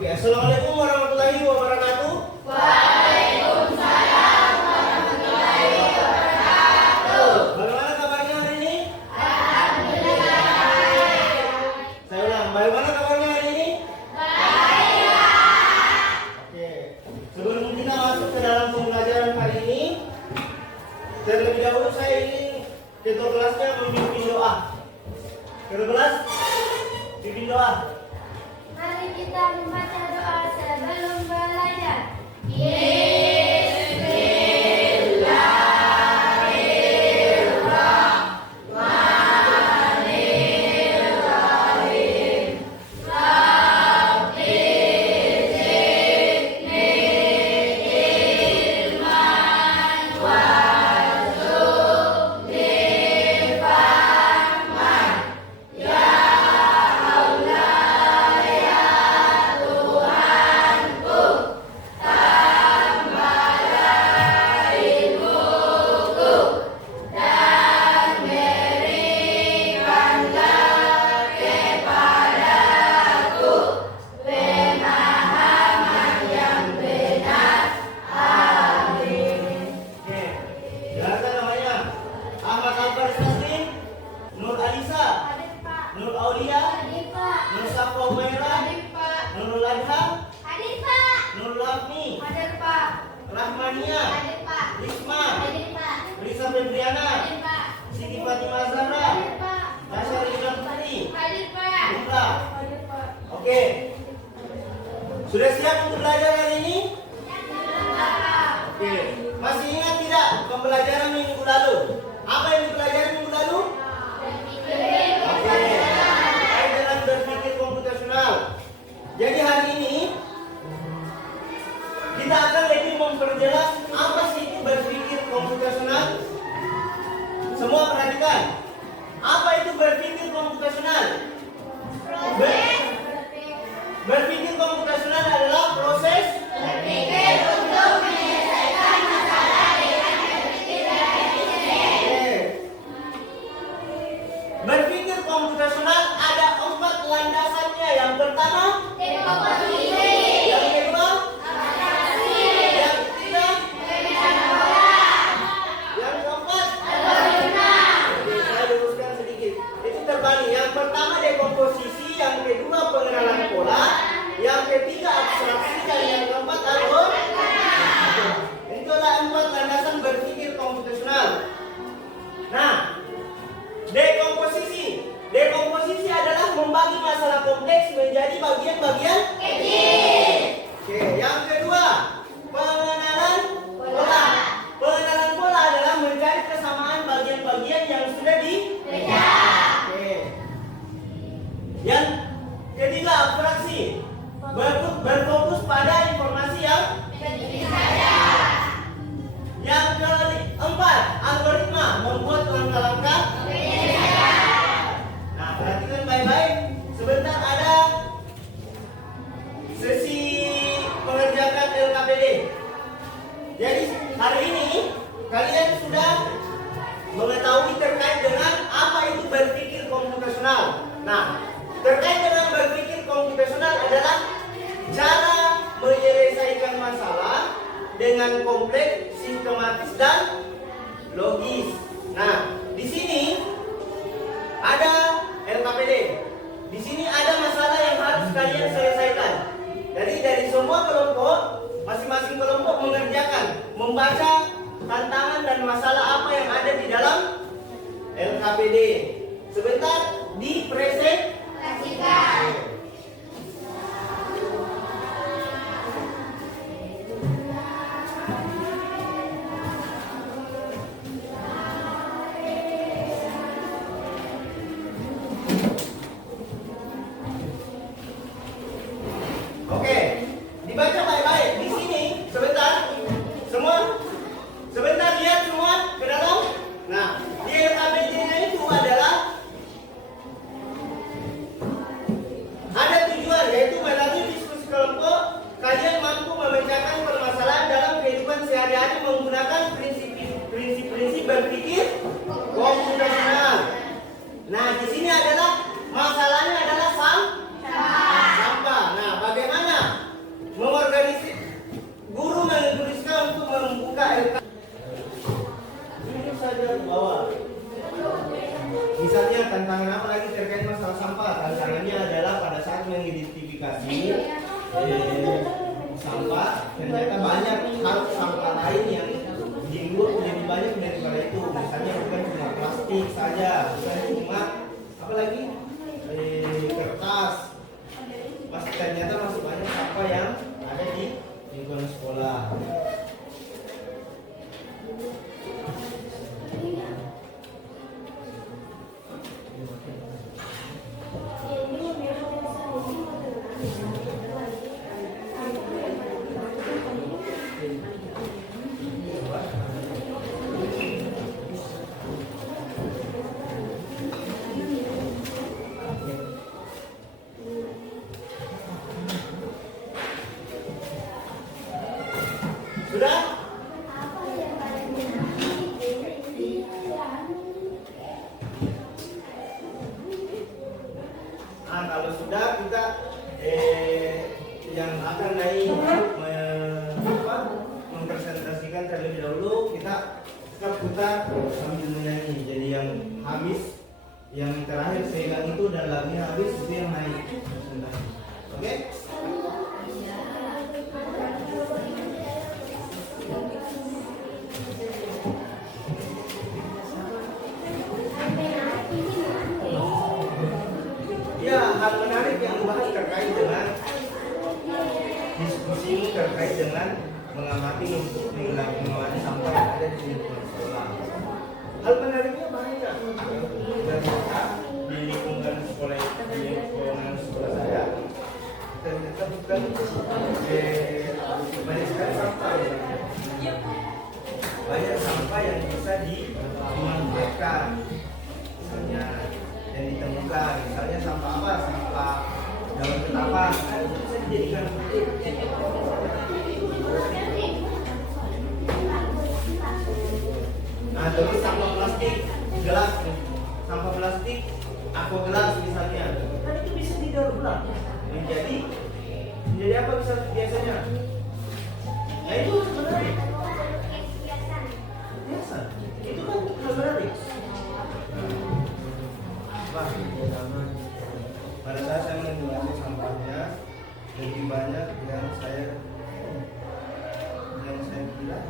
Oke, assalamualaikum warahmatullahi wabarakatuh. Waalaikumsalam warahmatullahi wabarakatuh. Bagaimana kabarnya hari ini? Alhamdulillah baik. Saya ulang, bagaimana kabarnya hari ini? Baik. Oke, sebelum kita masuk ke dalam pembelajaran hari ini, terlebih dahulu saya ingin ketua kelasnya memimpin doa. Ketua kelas, pimpin doa. Mari kita membaca doa sebelum belajar. Rahmania, Risma, Risa Febriana, Siti Fatimah Zahra, Tasya Rizal Putri, Indra. Oke, sudah siap untuk belajar hari ini? Oke, masih ingat tidak pembelajaran minggu lalu? Apa yang dipelajari minggu lalu? Oke, terkait dengan berpikir komputasional. Jadi hari ini kita akan lebih memperjelas apa sih itu berpikir komputasional. Semua perhatikan. Apa itu berpikir komputasional? Berpikir komputasional adalah proses Berpikir untuk menyelesaikan masalah dengan berpikir dan efisien. Berpikir komputasional ada 4 landasannya. Yang pertama, Dekomposisi. yang kedua, Abstraksi. yang ketiga, Pengetahuan. yang keempat. Algoritma. Oke, saya luruskan sedikit. Itu terbalik. Yang pertama dekomposisi, yang kedua pengenalan pola, yang ketiga abstraksi, dan yang keempat algoritma. Itulah 4 landasan berpikir komputasional. Nah, dekomposisi adalah membagi masalah kompleks menjadi bagian-bagian Kecil. Oke, yang kedua, pengenalan pola. Pengenalan pola adalah mencari kesamaan bagian-bagian yang sudah Beda. Oke. Yang ketiga, abstraksi. Berfokus pada informasi yang Sedikit saja. Yang keempat, algoritma. Membuat langkah-langkah. Sedikit saja. Nah, perhatikan baik-baik. Sebentar ada sesi mengerjakan LKPD. Jadi hari ini kalian sudah mengetahui terkait dengan apa itu berpikir komputasional. Nah, terkait dengan berpikir komputasional adalah cara menyelesaikan masalah dengan kompleks, sistematis dan logis. Nah, di sini ada LKPD. Di sini ada masalah yang harus kalian selesaikan. Jadi dari semua kelompok, masing-masing kelompok mengerjakan, membaca tantangan dan masalah apa yang ada di dalam LKPD. Sebentar Kasihkan. Oke, dibaca baik-baik. Di sini sebentar, sebentar lihat semua ke dalam. Nah, di LKPD-nya itu adalah plastik saja, bukan cuma apa lagi kertas. Masih ternyata masih banyak sampah yang ada di lingkungan sekolah. Sudah? Nah, kalau sudah kita yang akan naik mempresentasikan terlebih dahulu, kita putar sambil menyanyi. Jadi yang habis, yang terakhir saya itu dan lagunya habis itu yang naik presentasi. Oke? Ya, hal menarik yang dibahas terkait dengan diskusi ini terkait dengan mengamati sampah yang ada di lingkungan sekolah. Hal menariknya banyak. Ternyata di lingkungan sekolah saya ternyata bukan banyak sekali sampah. Banyak sampah yang bisa dimanfaatkan. Misalnya yang ditemukan, misalnya sampah apa? Sampah daun ketapang, itu bisa dijadikan pupuk. Nah, terus sampah plastik, gelas, sampah plastik, aqua gelas misalnya, kan itu bisa didaur ulang menjadi apa bisa biasanya? Nah itu sebenarnya biasa, itu kan hal menarik. Pada saat saya mengurangi sampahnya lebih banyak yang saya kira.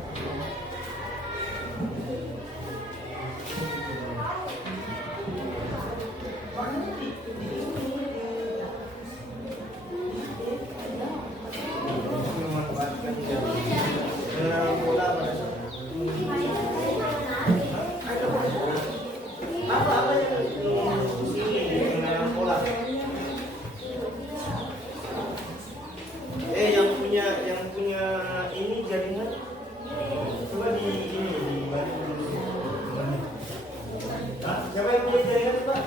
Yang punya ini jaringan coba di balik dulu. Siapa yang punya jaringan coba?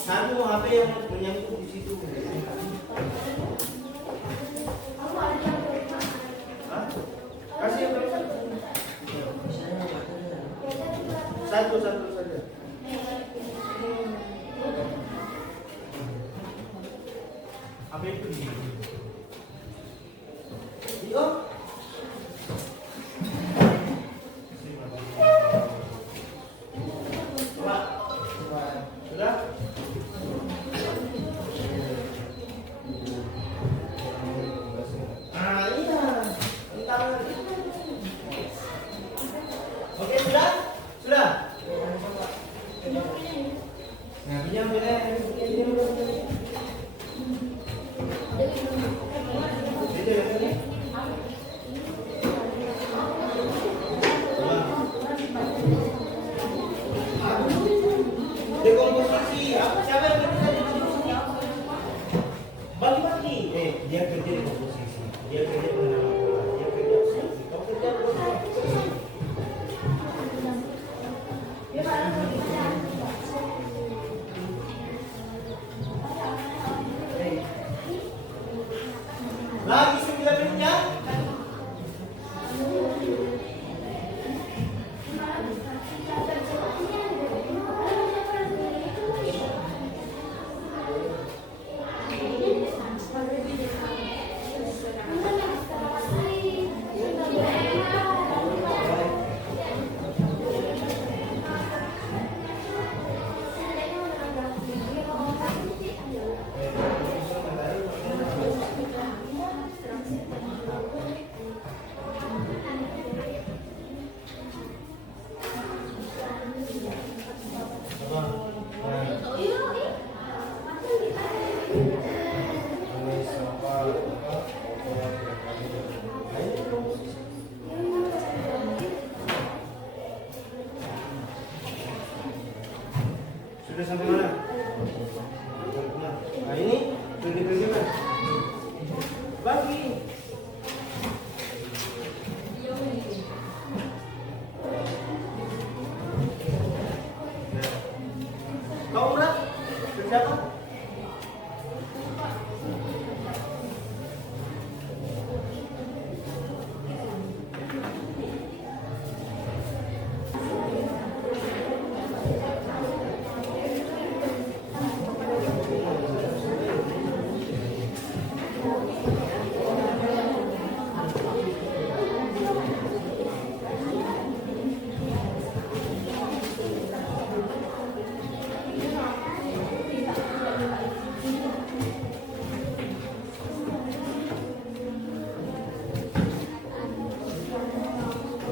Satu HP yang menyangkut di situ. Kasih yang berapa? Satu saja. Apa itu? Yo. Sudah? Ah, iya. Entar. Oke, sudah? Sudah? Nah, pinjam boleh. Dekomposisi, siapa yang kerja di komposisi? Bagi-bagi. Dia kerja di komposisi, dia kerja menanam bola, dia kerja abstraksi, kamu kerja komposisi. Lagi 9 menit ya. Sudah sampai mana? Nah ini sudah dikerjakan. Bagi. Kau udah kerja apa?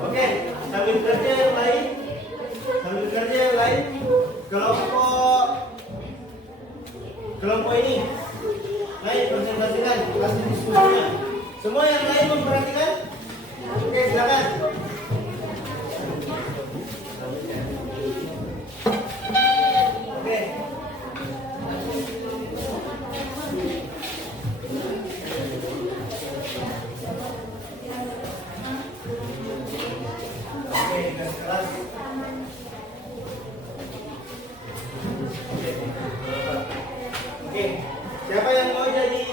Oke, sambil kerja yang lain, kelompok ini, baik presentasikan, kasih diskusinya. Semua yang lain memperhatikan. Oke, silakan. Oke. Kelas. Oke, siapa yang mau jadi?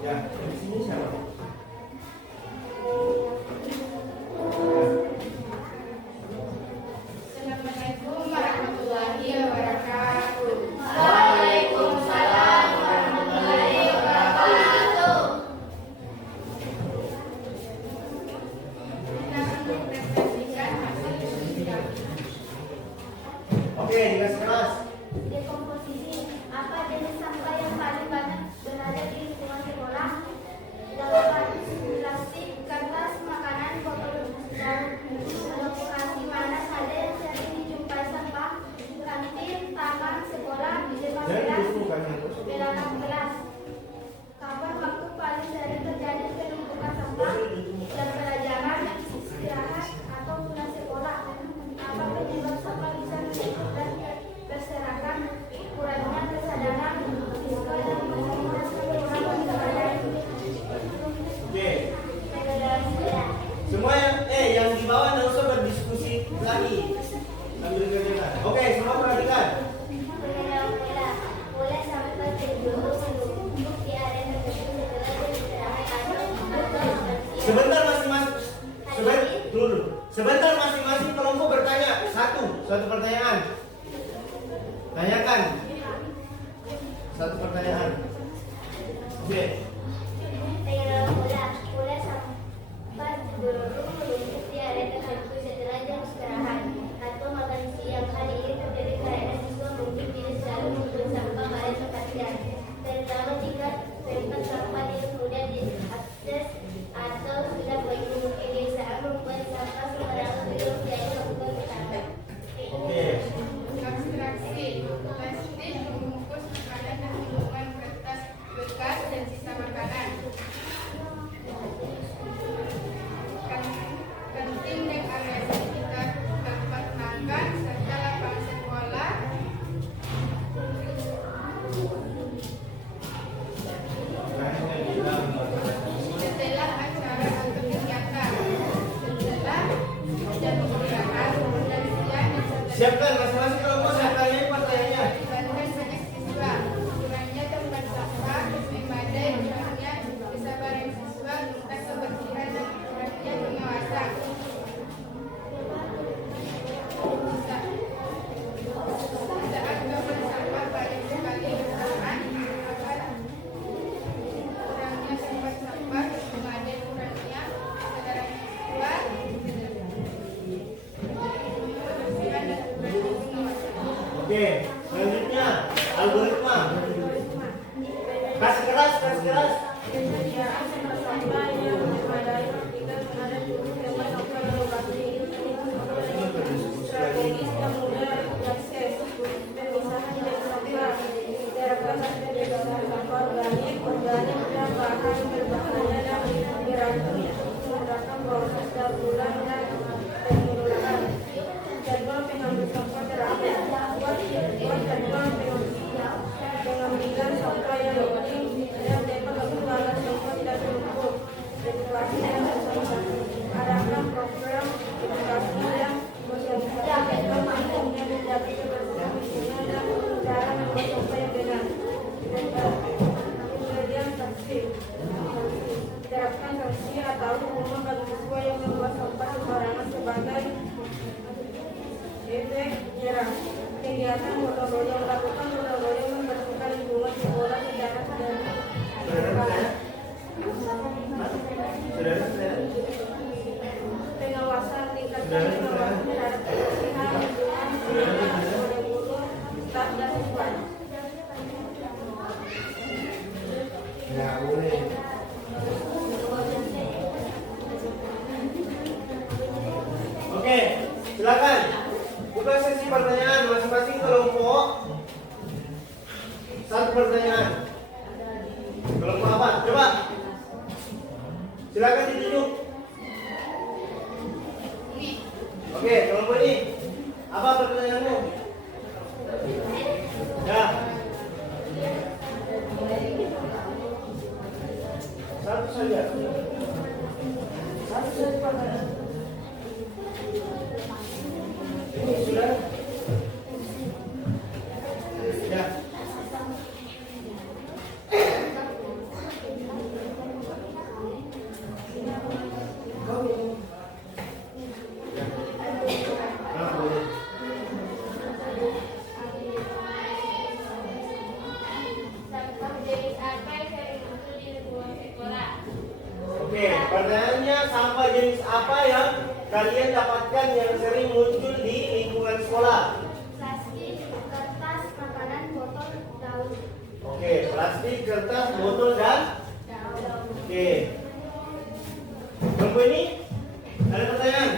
Ya, di sini siapa? Assalamualaikum warahmatullahi wabarakatuh. Waalaikumsalam warahmatullahi wabarakatuh. Kita akan mempresentasikan hasil diskusi. Oke, dikasih kelas. Dekomposisi. Apa jenis sampah yang paling banyak berada di lingkungan sekolah? 8. Plastik, kertas, makanan, botol daun. Lokasi mana saja yang sering dijumpai sampah? Kantin, taman, sekolah, depan Jangan kelas, bukannya. belakang kelas. Kapan waktu paling sering terjadi penumpukan sampah? Jam pelajaran, istirahat, atau pulang sekolah? Apa penyebab sampah bisa menyebabkan berserakan? Kurangnya kesadaran siswa dan komunitas kelurahan terhadap Oke. Semua yang di bawah nggak usah berdiskusi lagi. Sambil kerjakan. Oke, semua perhatikan. boleh sampai terjun duduk di area tertentu setelah beristirahat atau Sebentar masing-masing. Sebentar masing-masing kelompok bertanya. Satu pertanyaan. Tanyakan. Satu pertanyaan. Oke. Penyerang bola boleh sampai duduk di area tertentu setelah jam istirahat atau makan siang. Hal ini terjadi karena siswa mungkin tidak selalu membuang sampah pada tempatnya, terutama jika tempat sampah mudah diakses atau sudah bagi kebiasaan membuang sampah sembarangan belum jadi lakukan utama. Oke. Abstraksi. Plastik membungkus makanan dan minuman, kertas bekas dan sisa makanan. Kantin dan area sekitar tempat makan serta lapangan sekolah. Setelah acara atau kegiatan, setelah jam istirahat dan siang dan setelah Siapkan masing-masing kelompok siapkan ini pertanyaannya. melibatkan banyak siswa, kurangnya tempat sampah, memadai kurangnya kesabaran siswa tentang kebersihan dan kurangnya pengawasan. Saat gambar sampah banyak sekali kesalahan, kurangnya tempat sampah, memadai kurangnya kesadaran siswa, kebersihan dan kurangnya pengawasan. Oke, selanjutnya algoritma. Kasih keras. Jadwal pengambil sampah terakhir atau hukuman bagi siswa yang membuat sampah sembarangan sebagai efek jerah. Kegiatan gotong royong melakukan gotong royong membersihkan lingkungan sekolah secara pengawasan tingkatkan pengawasan terhadap kebersihan lingkungan oleh guru, staf dan siswa. Oke, silakan buka sesi pertanyaan masing-masing kelompok. Satu pertanyaan. Kelompok apa? Coba. Silakan ditunjuk. Oke, kelompok ini. Apa pertanyaanmu? Ya. Satu saja. Satu saja pertanyaan. Ini sudah. Ya. Oke, pertanyaannya sampah jenis apa yang kalian dapatkan yang sering muncul di lingkungan sekolah? Plastik, kertas, makanan, botol, daun. Oke, plastik, kertas, botol, dan Daun. oke. Kelompok ini ada pertanyaan?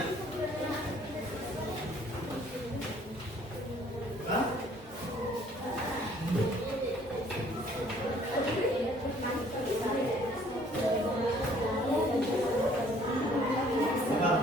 Hah? Apa?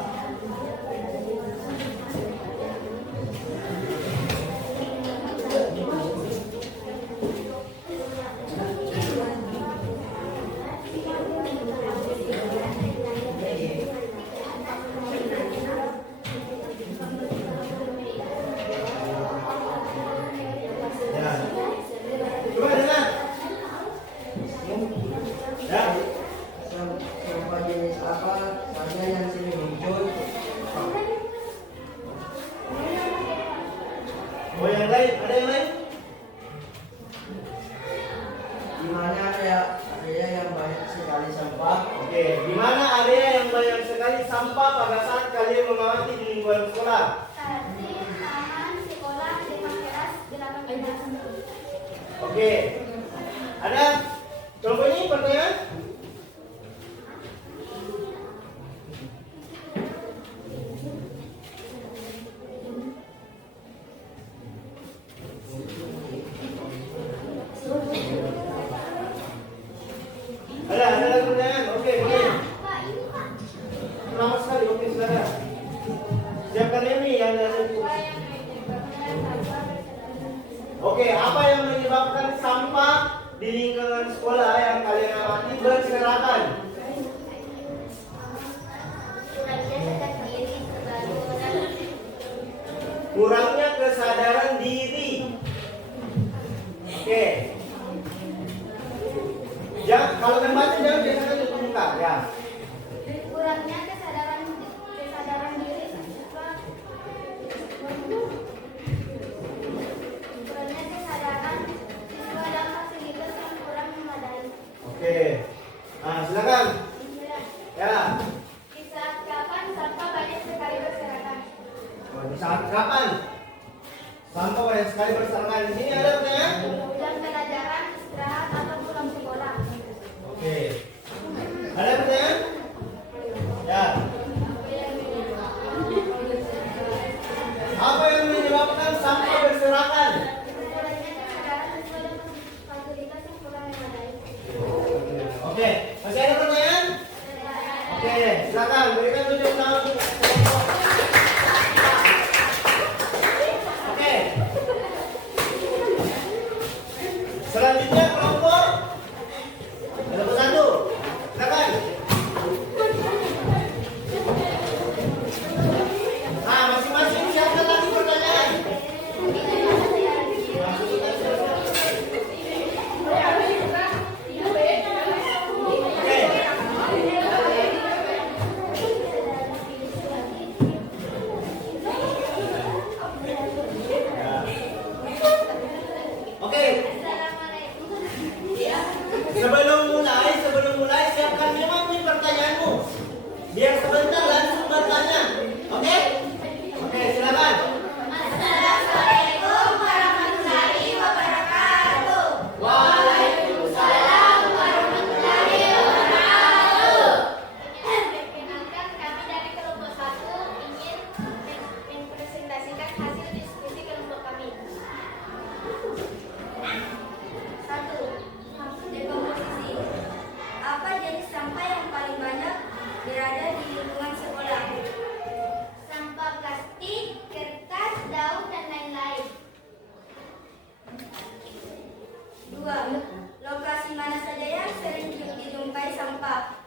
Ya. Coba dengar. Ya. Sampah jenis apa saja yang sering muncul? Oh, yang lain? Ada yang lain? Di mana area yang banyak sekali sampah? Oke, di mana area yang banyak sekali sampah pada saat kalian mengamati di lingkungan sekolah? Kantin, taman, sekolah, depan teras, di lapangan kerja. Oke. Ada kelompok ini pertanyaan? Ada lagi pertanyaan? Oke, boleh. Selamat sekali, oke silakan. Siapkan ini yang ada. Oke, apa yang menyebabkan sampah di lingkungan sekolah yang kalian amati berserakan? Kurangnya kesadaran diri. Oke. Ya, kalau membaca jangan biasakan tutup muka, ya. Kurangnya kesadaran diri siswa. Kurangnya kesadaran siswa dan fasilitas yang kurang memadai. Oke. Nah, silakan. Ya. Di saat kapan sampah banyak sekali berserakan? Oh, di saat kapan? Sampah banyak sekali berserakan. Di sini ada pertanyaan? Jam pelajaran, istirahat atau pulang sekolah. Oke. Ada pertanyaan? Ya. Apa yang menyebabkan sampah berserakan? Kurangnya kesadaran siswa dan fasilitas yang kurang memadai. Oke, masih ada pertanyaan? Oke, silakan berikan tunjuk tangan untuk kelompok. Oke. Selanjutnya kelompok nomor 1. Silakan. Nah, masing-masing siapkan lagi pertanyaan. Oke. sampah yang paling banyak berada di lingkungan sekolah? Sampah plastik, kertas, daun, dan lain-lain. 2. Lokasi mana saja yang sering dijumpai sampah?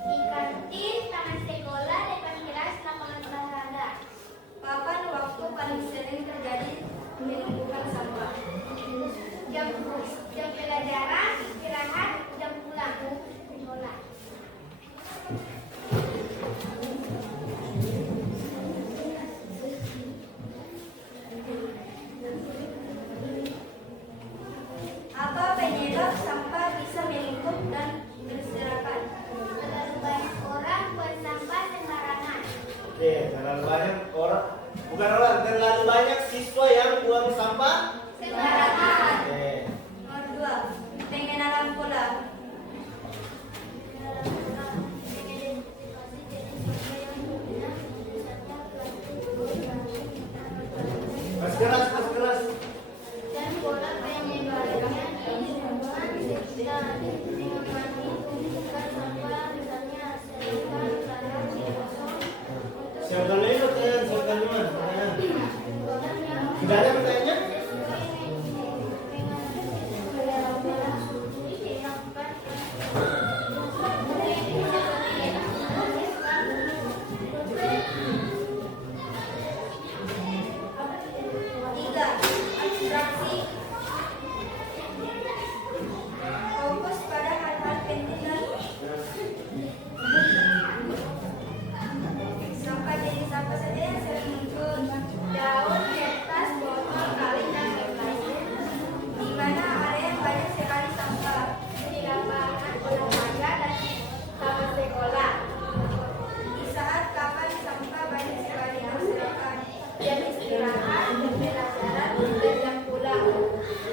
Di kantin, taman sekolah, depan kelas, lapangan olahraga. Kapan waktu paling sering terjadi penumpukan sampah? Jam pelajaran, istirahat, jam pulang sekolah. Apa penyebab sampah bisa menumpuk dan berserakan? Terlalu banyak orang buang sampah sembarangan. Oke, terlalu banyak orang, bukan orang, terlalu banyak siswa yang buang sampah. Sembarangan. Oke. Nomor 2. Pengenalan pola. Mas keras, mas keras. Dan pola penyebarannya di lingkungan sekitar mengamati tumpukan sampah misalnya selokan, kanan, kosong untuk Siapkan dulu pertanyaan, siapkan dulu mas pertanyaan. orang yang Tidak ada pertanyaan? sesuai dengan pola dilakukan. Tiga, abstraksi. Fokus pada hal-hal penting dan sampah jenis apa saja yang sering muncul? Daun, kertas, botol, kaleng, dan lain-lain. Di mana area yang banyak sekali sampah? Di lapangan olahraga dan taman sekolah. Di saat kapan sampah banyak sekali berserakan? Jam istirahat, jam pelajaran, dan jam pulang.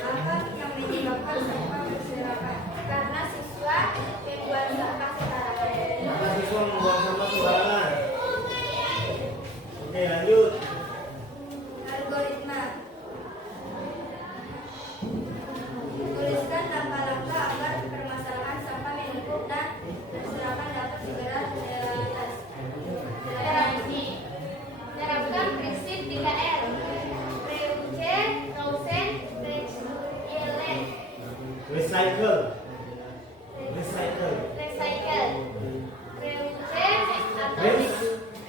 Apa yang menyebabkan sampah berserakan? Karena siswa membuang sampah sembarangan. Maka siswa membuang sampah sembarangan. Oke, lanjut. Algoritma. Tuliskan langkah-langkah agar permasalahan sampah menumpuk dan berserakan dapat segera teratasi. Terapkan prinsip 3R. Reuse, Rosen, Recycle. Recycle. Recycle. Recycle.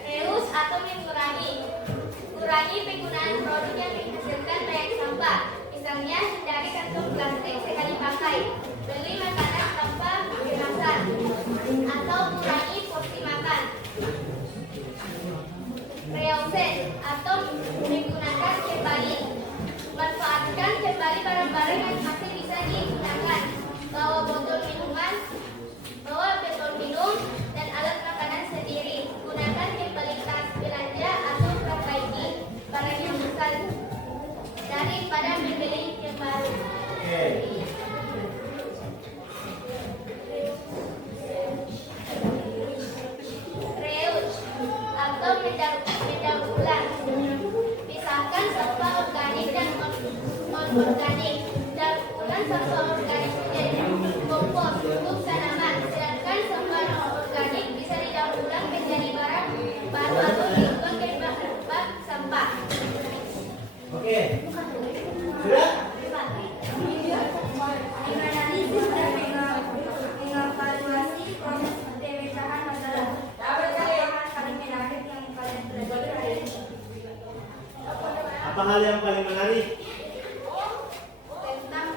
Reuse atau mengurangi. Kurangi penggunaan produk yang menghasilkan banyak sampah. Misalnya hindari kantong plastik sekali pakai. Beli makanan tanpa kemasan atau kurangi porsi makan. Reuse atau menggunakan kembali. Manfaatkan kembali barang-barang yang masih bisa digunakan. Bawa botol minum, dan alat makanan sendiri. Gunakan kembali tas belanja atau perbaiki barang yang besar daripada membeli yang baru. Oke. Reuse atau mendaur ulang. Pisahkan sampah organik dan non-organik. Daur ulang sampah organik menjadi kompos untuk tanaman, sedangkan sampah non-organik bisa didaur ulang menjadi barang baru atau diubah ke bahan bak sampah. Oke. Sudah? Menganalisis dan mengevaluasi proses pemecahan masalah. Apa paling menarik yang kalian pelajari hari ini? Apa hal yang paling menarik? Tentang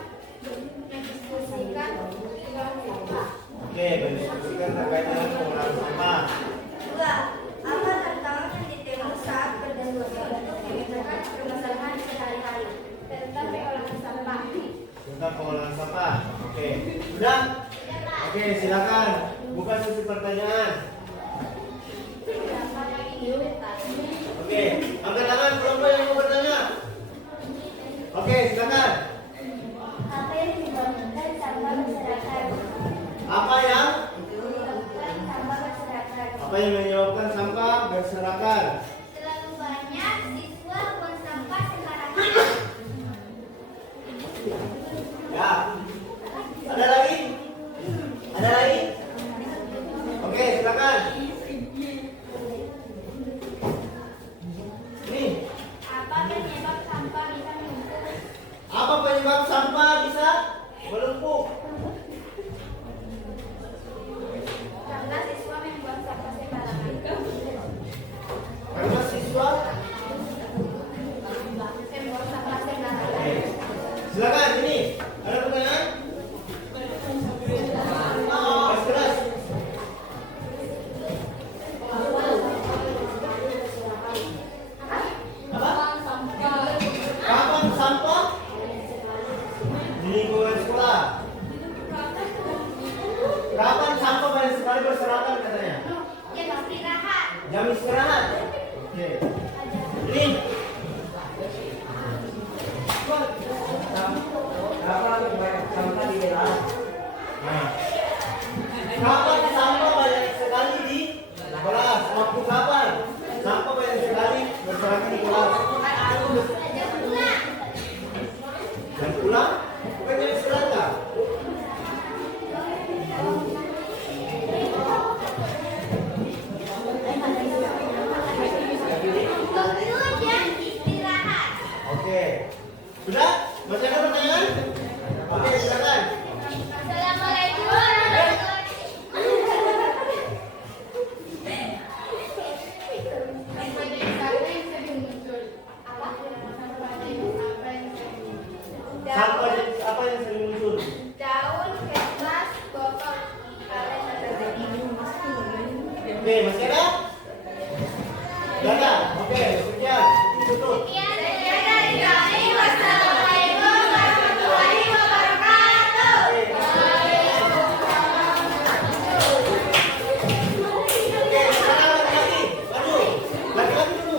mendiskusikan pengolahan sampah. Oke, berdiskusikan terkait dengan pengolahan sampah. 2. Apa tantangan yang ditemui saat berdiskusi untuk memecahkan permasalahan sehari-hari? Tentang pengolahan sampah. Tentang pengolahan sampah. Oke. Sudah? Oke, silakan. Buka sesi pertanyaan. Oke, angkat tangan kelompok yang mau bertanya. Oke, silakan. Apa yang menyebabkan sampah berserakan? Apa yang Menyebabkan sampah berserakan. apa yang menyebabkan sampah berserakan? Terlalu banyak siswa buang sampah sembarangan. Ya. Ada lagi? kali berserakan katanya. Jam istirahat. Jam istirahat. Oke. Ini Kapan banyak sampah di kelas? nah. Kapan sampah banyak sekali di kelas? Waktu kapan? Sampah banyak sekali berserakan di kelas. Jam pulang. Jam pulang? Bukan jam istirahat nggak? Waktu jam istirahat. Oke. Sudah? Masih ada pertanyaan? Oke, silakan. Assalamualaikum warahmatullahi Sampah jenis apa yang sering muncul? Sampah jenis apa yang sering muncul? Sampah jenis apa yang sering muncul? Daun, kertas, botol, kaleng, Oke, masih ada? Sudah ada? Oke, sekian. Tutup. Sekian dari kami. Wassalamualaikum warahmatullahi wabarakatuh. Oke, sekarang laki-laki. Maju. Laki-laki dulu.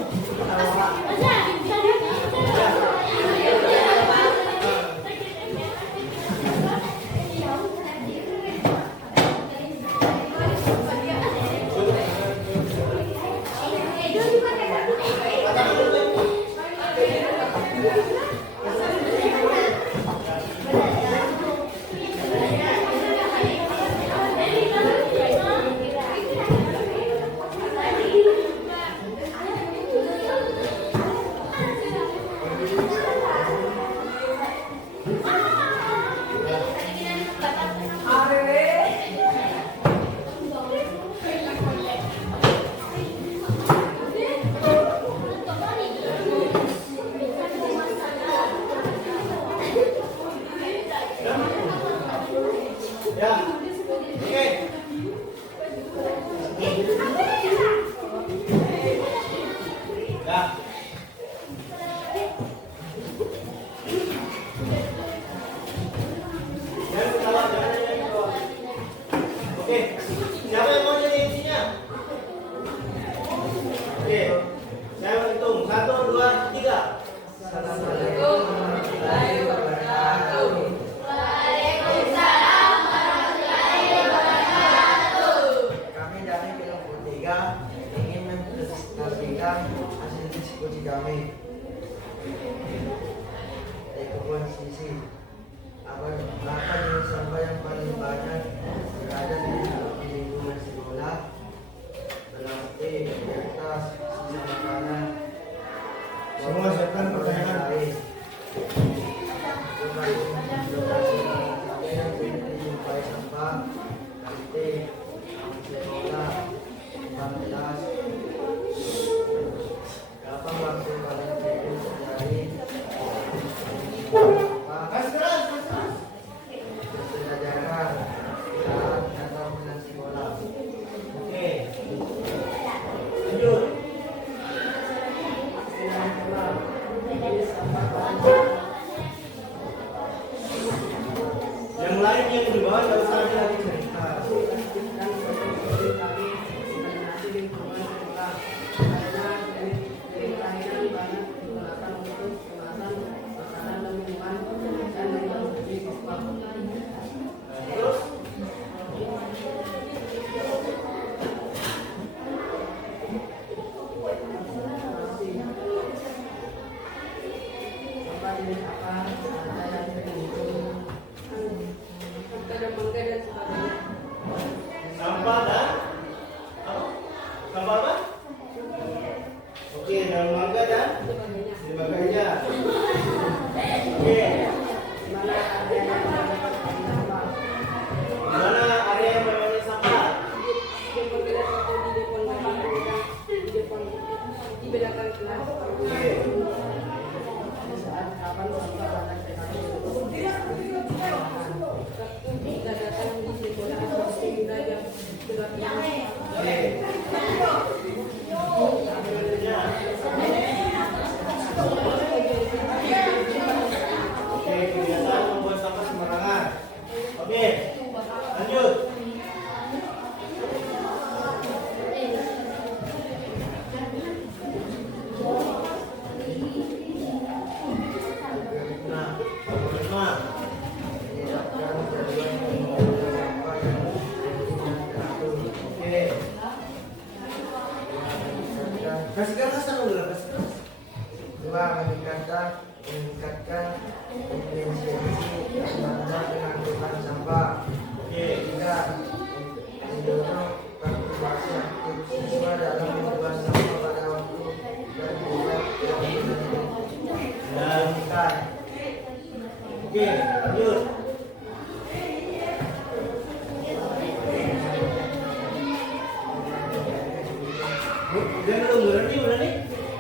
Jangan dulu, udah nih.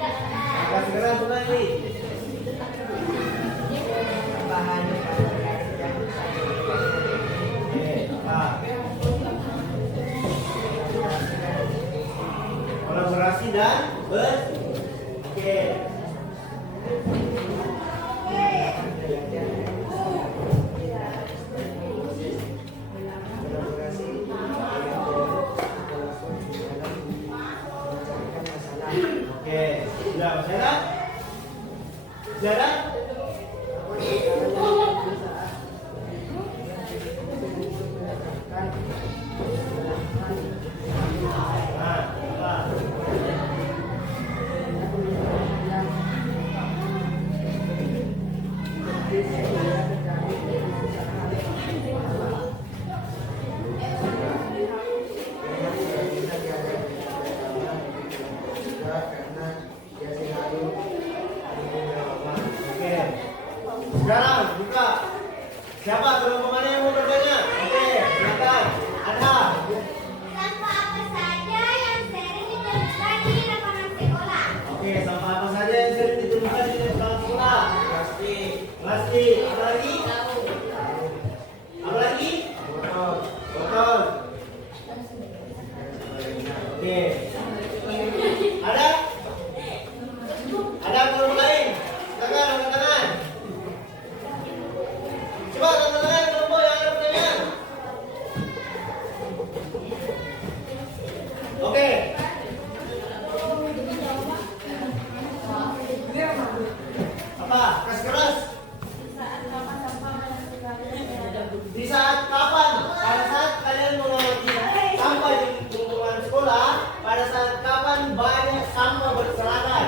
Angkat sekarang bukan nih. Bahan Oke, apa? Kolaborasi dan oke. Oke, sudah masih ada? Sudah ada? Nah, apa? Oke. Sekarang buka. Siapa teman-teman yang mau bertanya? Oke, silakan. Ada. Sampah apa saja yang sering ditemukan di lapangan sekolah? Oke, sampah apa saja yang sering ditemukan di lapangan sekolah? plastik, Plastik. Apa lagi? Apa lagi? botol, Botol. Oke. Ada? Ada kelompok lain? Silakan angkat tangan. Coba angkat tangan kelompok yang ada pertanyaan. Oke. Apa? Keras-keras. Di saat kapan? Pada saat kalian mengamati sampah di lingkungan sekolah, pada saat kapan banyak sampah berserakan?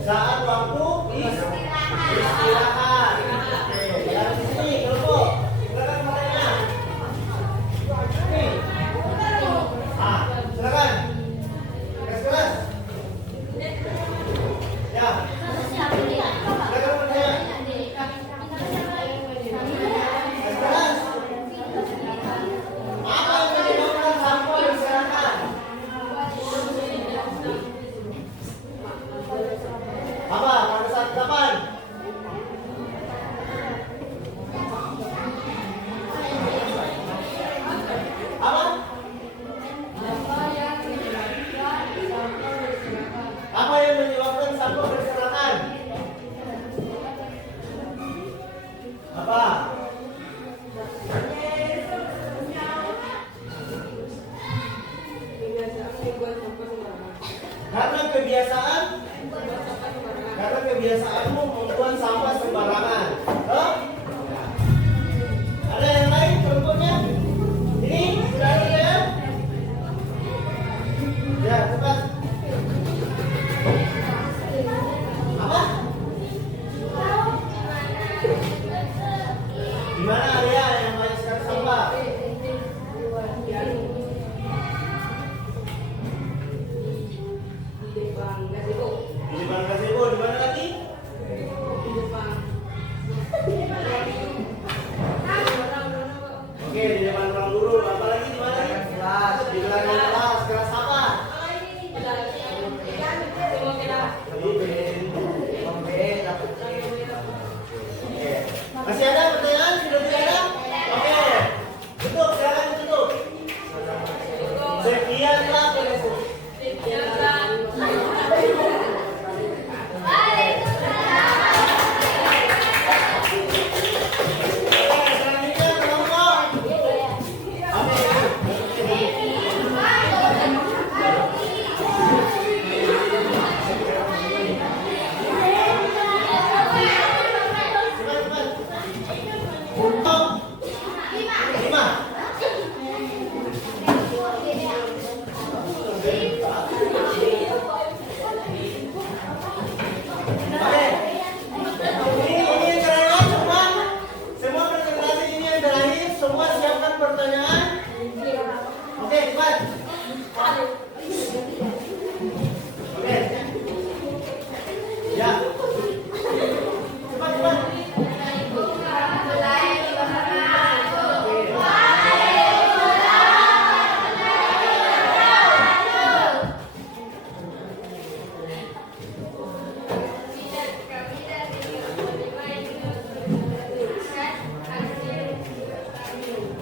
Saat waktu istirahat. Oke, yang di sini kelompok. Silakan bertanya. Nih. Silakan. Keras-keras. Ya. Silakan bertanya. Keras. Apa yang menyebabkan sampah berserakan? Apa? Pada saat kapan? Apa? Apa yang menyebabkan sampah berserakan? Apa? Karena kebiasaan kebiasaanmu membuang sampah sembarangan. Oh? Ada yang lain contohnya? Ini sudah ada ya? Ya, cepat. Apa? Di mana area yang banyak sekali sampah? Di depan gazebo. Di mana lagi?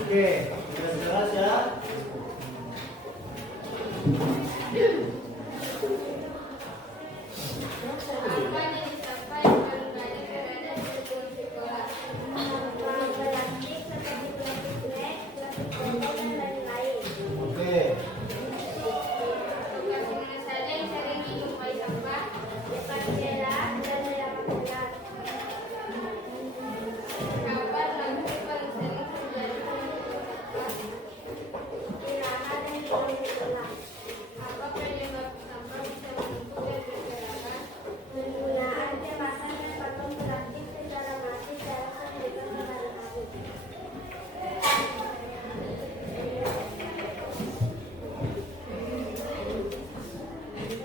Oke, sudah jelas ya. Apa jenis sampah yang paling banyak berada di lingkungan sekolah? Sampah plastik seperti plastik snack, plastik botol, dan lain-lain. Oke. Lokasi mana saja yang sering dijumpai sampah? Depan jendela dan halaman kelas. Kapan waktu paling sering terjadi penumpukan sampah? Kirana dan di dalam sekolah. Apa penyebab sampah bisa menumpuk dan berserakan? Penggunaan kemasan dan kantong plastik secara masif dalam kehidupan sehari-hari.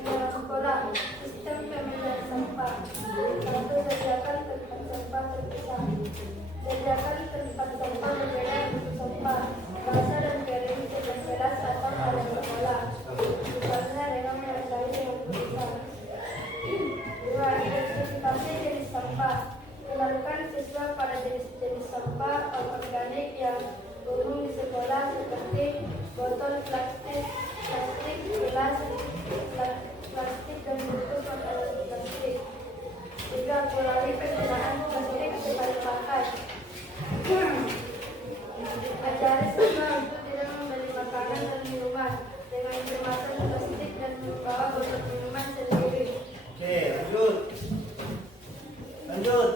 Dalam sekolah, sistem pemilihan sampah. Satu, sediakan tempat sampah terpisah. Sediakan tempat sampah berbeda untuk sampah, basah dan kering sejak kelas atau pada sekolah. Misalnya dengan menyertai dengan tulisan. Dua, identifikasi jenis sampah. Kenalkan siswa pada jenis-jenis sampah organik yang umum di sekolah seperti botol plastik, gelas, plastik dan bungkus makanan plastik. Tiga, kurangi penggunaan plastik sekali pakai. Ajari siswa untuk tidak membeli makanan dan minuman dengan kemasan plastik dan membawa botol minuman sendiri. Oke, lanjut. Lanjut.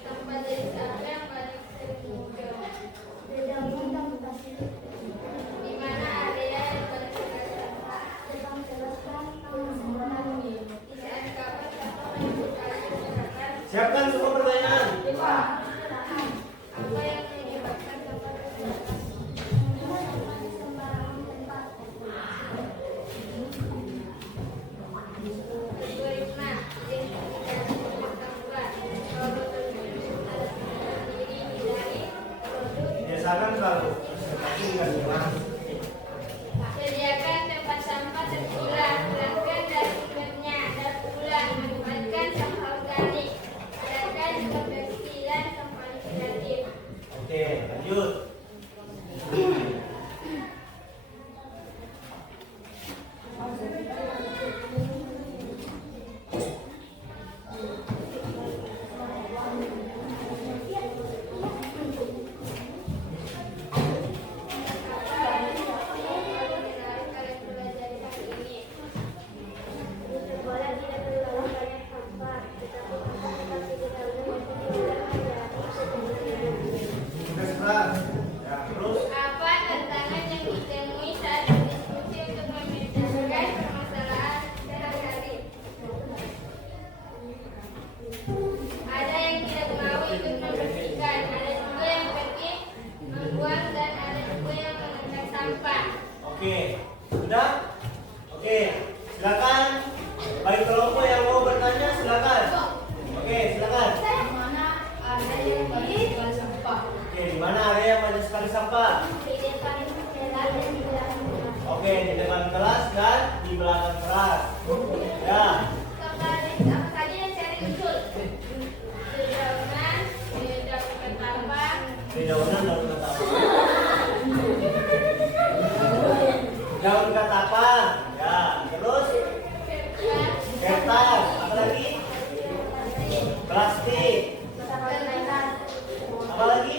Sampah jenis apa yang paling sering muncul? Bidang undang plastik. Di mana area yang paling sering sampah? Depan kelas dan taman sekolah. Di saat kapan sampah menimbulkan berserakan? Siapkan semua pertanyaan. Apa yang menyebabkan sampah berserakan? Kedua, lima. Identifikasi jenis sampah. Kalau botol minum harus terdiri dari produk. Biasakan selalu. Tapi enggak semua. Sediakan tempat sampah terpulang, kurangkan dari sumbernya, daur ulang, manfaatkan sampah organik, adakan juga pengisian sampah inisiatif. Oke, lanjut. Menarik kalian pelajari hari ini. Di sekolah tidak terlalu banyak sampah, tetapi sampah seperti di dalam maupun di luar menjadi sebenarnya. Tugas kelas. Ya, terus. Apa tantangan yang ditemui saat berdiskusi untuk memecahkan permasalahan sehari-hari? Ada yang tidak mau ikut membersihkan, ada juga yang pergi membuang, dan ada juga yang mengangkat sampah. Oke. Sudah? Oke. Silakan. Bagi kelompok yang mau bertanya silakan. Oke, silakan. Mana ada yang banyak sampah? Oke, di mana area yang banyak sekali sampah? Di depan jendela dan di belakang kelas. Oke, di depan kelas dan di belakang kelas. Ya. Apa saja yang sering muncul? Dedaunan, daun ketambang, Di daunan daun ketapang. Daun ketapang. Ya, terus kertas, apa lagi? Plastik. Apa lagi?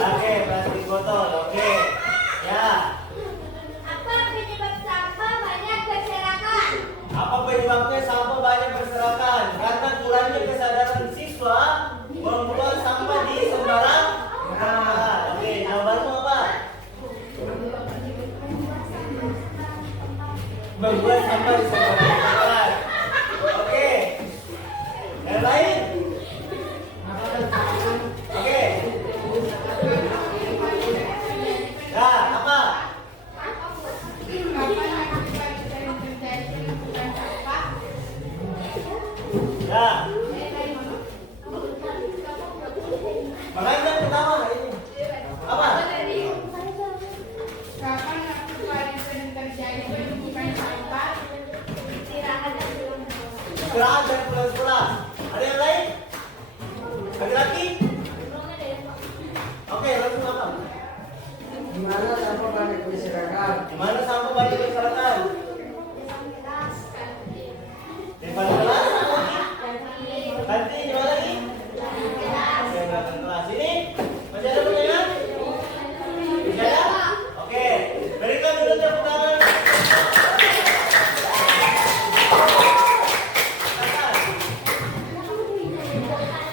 Oke, plastik botol. Oke. Ya. Apa penyebab sampah banyak berserakan? Apa penyebabnya sampah banyak berserakan? Karena kurangnya kesadaran siswa membuang sampah di sembarang tempat. Oke, jawabanmu apa? Membuang sampah di sembarang tempat. Oke. Yang lain? Oke. Ya, apa? kapan waktu paling sering terjadi penumpukan sampah? Ya. Makanya kan pertama ini. Apa? Kapan waktu paling sering terjadi penumpukan sampah? istirahat dan pulang sekolah. Ada yang lain? Laki-laki? Oke, langsung apa? Di mana sampah banyak berserakan? Di mana sampah banyak berserakan? Di depan kelas? Kantin, di mana lagi? Oke, belakang kelas. Ini masih ada pertanyaan? Bisa ya? Oke, mereka duduk tepuk tangan.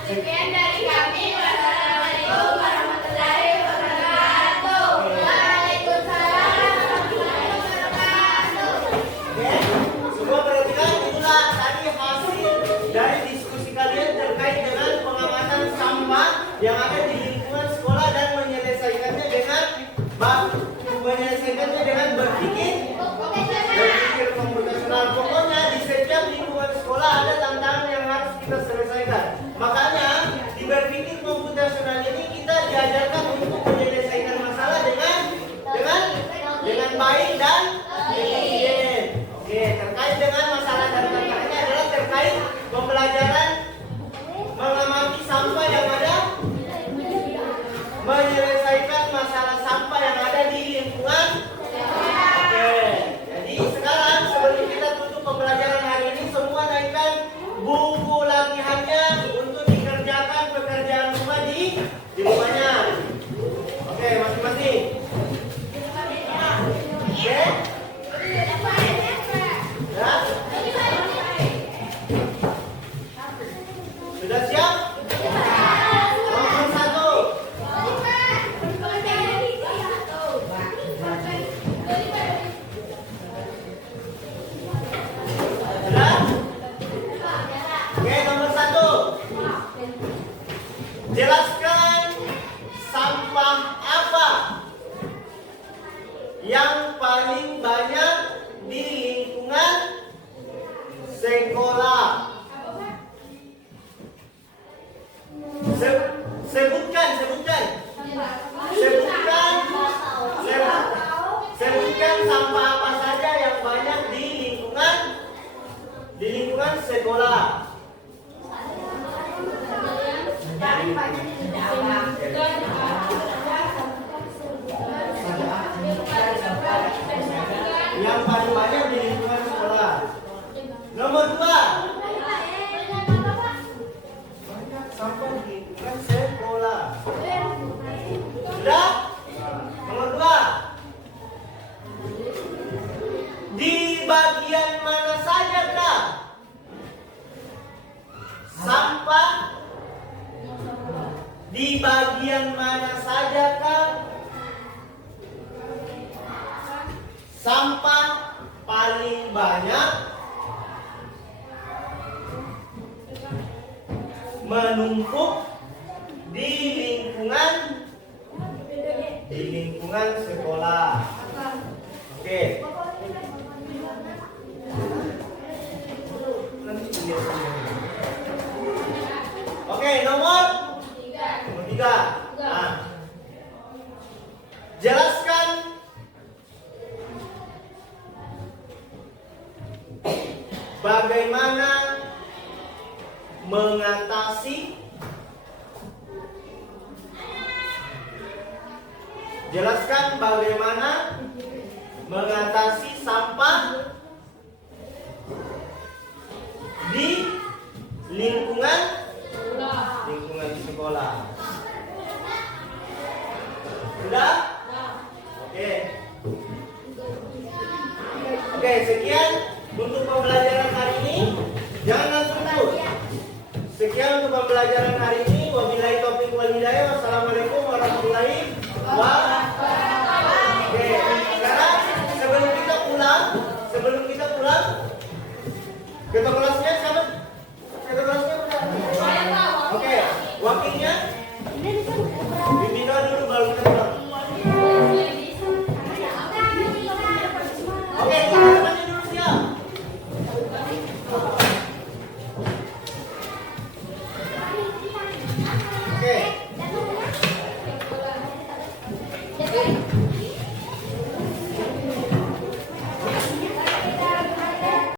Sekian dari kami. Wassalamualaikum warahmatullahi wabarakatuh. Waalaikumsalam warahmatullahi wabarakatuh. Oke, semua perhatikan itulah tadi hasil dari diskusi kalian terkait dengan pengamatan sampah yang ada di lingkungan sekolah dan menyelesaikannya dengan berpikir komputasional. Pokoknya di setiap lingkungan sekolah ada tantangan yang harus kita selesaikan. Makanya di berpikir komputasional ini kita diajarkan untuk menyelesaikan masalah dengan baik dan efisien. Oke, terkait dengan masalah dan tantangannya adalah terkait pembelajaran mengamati sampah yang ada, menyelesaikan masalah sampah yang ada di lingkungan. Oke, jadi sekarang sebelum kita tutup pembelajaran hari ini, semua naikkan buku latihannya untuk dikerjakan pekerjaan rumah di rumahnya. Oke, masing-masing. Oke. Ya? Sudah siap? Nomor 1. Sudah? Oke, nomor 1. Jelaskan sampah apa yang paling banyak di lingkungan sekolah. Sebutkan sampah apa saja yang banyak di lingkungan sekolah. Yang paling banyak di lingkungan sekolah. Nomor 2. Sampah di lingkungan sekolah. Sudah? Nomor 2. Di bagian mana saja kah sampah? Di bagian mana saja kah sampah paling banyak menumpuk di lingkungan sekolah? Oke. Oke, nomor 3. Nah, jelaskan bagaimana mengatasi sampah di lingkungan sekolah. Sudah? Oke, sekian untuk pembelajaran hari ini. Jangan langsung tutup. Sekian untuk pembelajaran hari ini. Wabillahi taufiq wal hidayah. Wassalamualaikum warahmatullahi wabarakatuh.